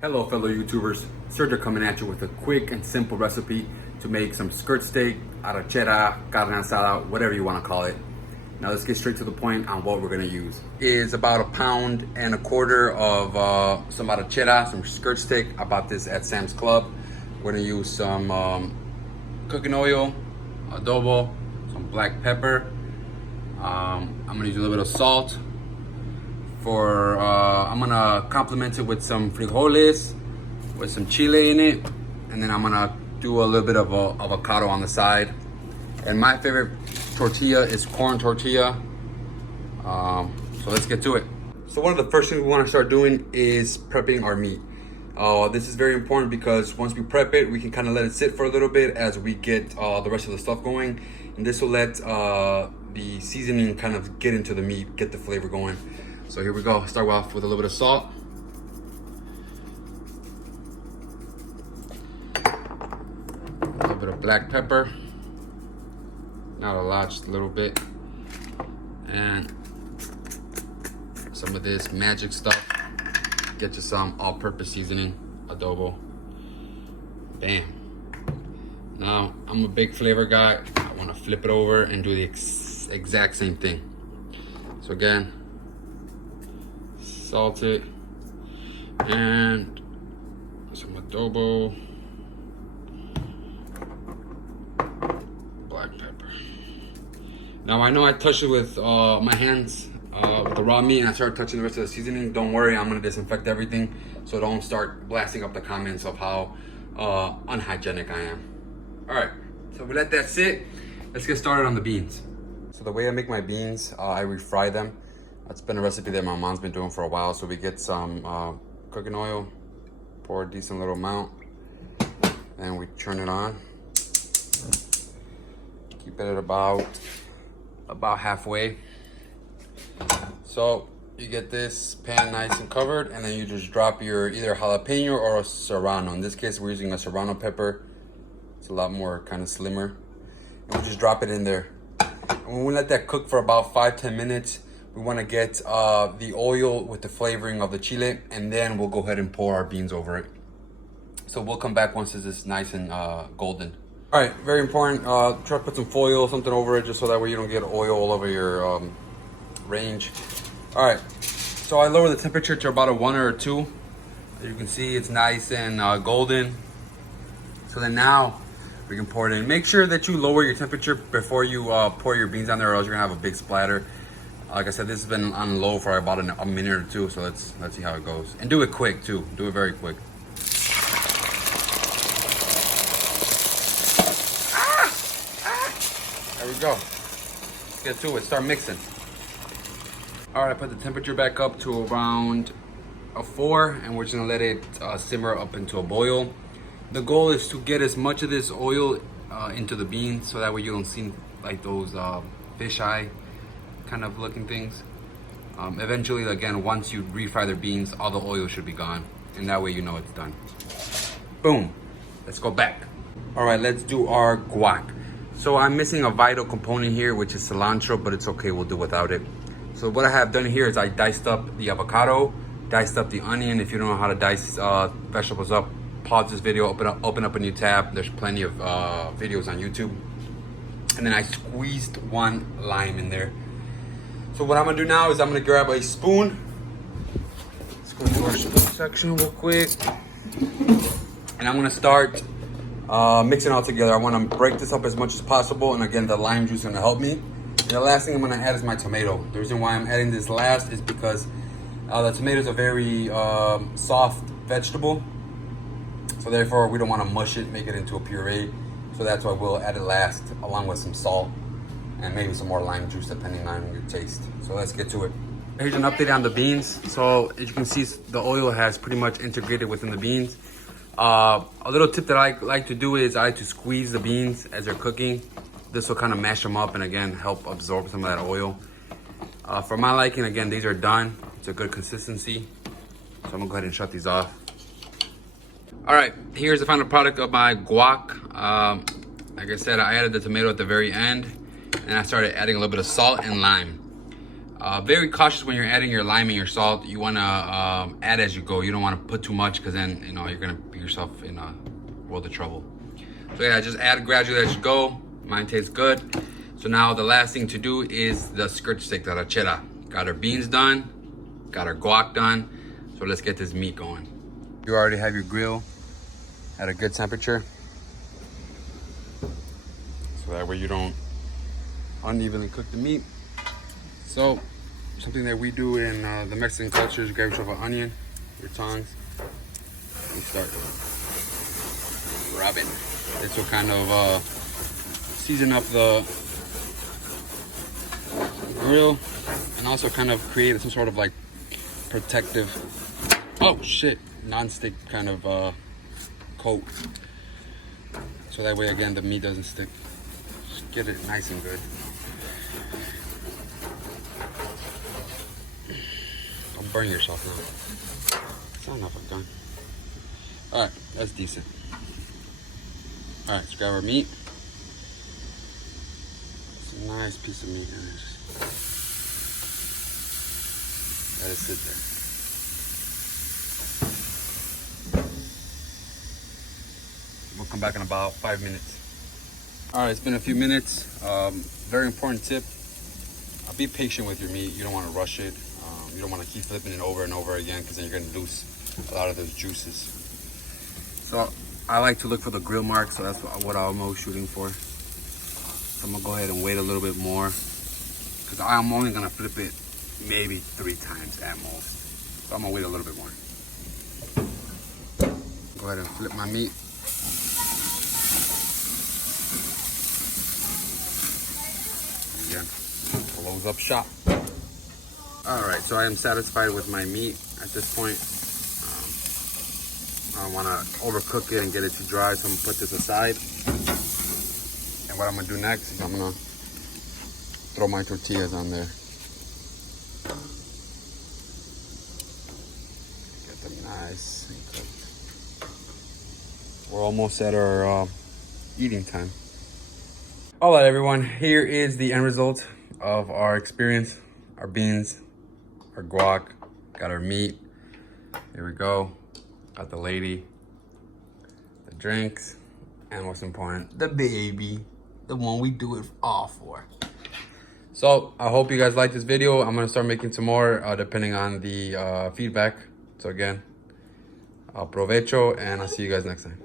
Hello fellow YouTubers, Sergio coming at you with a quick and simple recipe to make some skirt steak, arrachera, carne asada, whatever you want to call it. Now let's get straight to the point on what we're going to use. It's about 1.25 pounds of some arrachera, some skirt steak. I bought this at Sam's Club. We're going to use some cooking oil, adobo, some black pepper. I'm going to use a little bit of salt. I'm gonna complement it with some frijoles, with some chile in it, and then I'm gonna do a little bit of avocado on the side. And my favorite tortilla is corn tortilla. So let's get to it. So one of the first things we want to start doing is prepping our meat. This is very important because once we prep it, we can kind of let it sit for a little bit as we get the rest of the stuff going, and this will let the seasoning kind of get into the meat, get the flavor going. So here we go. Start off with a little bit of salt. A little bit of black pepper. Not a lot, just a little bit. And some of this magic stuff. Get you some all-purpose seasoning, adobo. Bam. Now, I'm a big flavor guy. I want to flip it over and do the exact same thing. So again, salt it, and some adobo, black pepper. Now I know I touched it with my hands with the raw meat, and I started touching the rest of the seasoning. Don't worry, I'm gonna disinfect everything, so don't start blasting up the comments of how unhygienic I am. All right, so we let that sit. Let's get started on the beans. So the way I make my beans, I refry them. That's been a recipe that my mom's been doing for a while. So we get some cooking oil, pour a decent little amount, and we turn it on. Keep it at about halfway. So you get this pan nice and covered, and then you just drop your either jalapeno or a serrano. In this case, we're using a serrano pepper. It's a lot more kind of slimmer. And we just drop it in there. And we let that cook for about 5-10 minutes. We want to get the oil with the flavoring of the chile, and then we'll go ahead and pour our beans over it. So we'll come back once this is nice and golden. All right, very important. Try to put some foil, something over it, just so that way you don't get oil all over your range. All right, so I lower the temperature to about a 1 or a 2. As you can see, it's nice and golden. So then now we can pour it in. Make sure that you lower your temperature before you pour your beans on there, or else you're gonna have a big splatter. Like I said, this has been on low for about a minute or two, so let's see how it goes. And do it quick too. Do it very quick. There we go. Let's get to it. Start mixing. All right, I put the temperature back up to around a 4, and we're just gonna let it simmer up into a boil. The goal is to get as much of this oil into the beans, so that way you don't see like those fish eye kind of looking things. Eventually, again, once you refry the beans, all the oil should be gone, and that way you know it's done. Boom. Let's go back. All right, let's do our guac. So I'm missing a vital component here, which is cilantro, but it's okay, we'll do without it. So what I have done here is I diced up the avocado, diced up the onion. If you don't know how to dice vegetables up, pause this video, open up a new tab. There's plenty of videos on YouTube. And then I squeezed 1 lime in there. So what I'm gonna do now is I'm gonna grab a spoon. Let's go to our spoon section real quick. And I'm gonna start mixing it all together. I wanna break this up as much as possible. And again, the lime juice is gonna help me. And the last thing I'm gonna add is my tomato. The reason why I'm adding this last is because the tomatoes are very soft vegetable. So therefore, we don't wanna mush it, make it into a puree. So that's why we'll add it last, along with some salt and maybe some more lime juice depending on your taste. So let's get to it. Here's an update on the beans. So as you can see, the oil has pretty much integrated within the beans. A little tip that I like to do is I like to squeeze the beans as they're cooking. This will kind of mash them up and again help absorb some of that oil. For my liking, again, these are done. It's a good consistency. So I'm gonna go ahead and shut these off. All right, here's the final product of my guac. Like I said, I added the tomato at the very end, and I started adding a little bit of salt and lime. Very cautious when you're adding your lime and your salt. You want to add as you go. You don't want to put too much because then, you know, you're going to put yourself in a world of trouble. So yeah, just add gradually as you go. Mine tastes good. So now the last thing to do is the skirt steak, the rachera. Got our beans done, got our guac done. So let's get this meat going. You already have your grill at a good temperature. So that way you don't unevenly cook the meat. So something that we do in the Mexican culture is grab yourself an onion, your tongs, and start rubbing. This will kind of season up the grill and also kind of create some sort of like protective, oh shit, non-stick kind of coat. So that way again the meat doesn't stick. Just get it nice and good. Don't burn yourself now. It's not enough, I'm done. Alright, that's decent. Alright, let's grab our meat. It's a nice piece of meat. Let it sit there. We'll come back in about 5 minutes. Alright, it's been a few minutes. Very important tip. Be patient with your meat. You don't want to rush it. You don't want to keep flipping it over and over again because then you're going to lose a lot of those juices. So I like to look for the grill mark, so that's what I'm always shooting for. So I'm going to go ahead and wait a little bit more because I'm only going to flip it maybe 3 times at most. So I'm going to wait a little bit more. Go ahead and flip my meat. Again, close up shop. Alright, so I am satisfied with my meat at this point. I don't want to overcook it and get it too dry, so I'm going to put this aside. And what I'm going to do next is I'm going to throw my tortillas on there. Get them nice and cooked. We're almost at our eating time. Alright everyone, here is the end result of our experience. Our beans, our guac, got our meat. Here we go. Got the lady, the drinks, and most important, the baby, the one we do it all for. So I hope you guys like this video. I'm gonna start making some more depending on the feedback. So again, provecho, and I'll see you guys next time.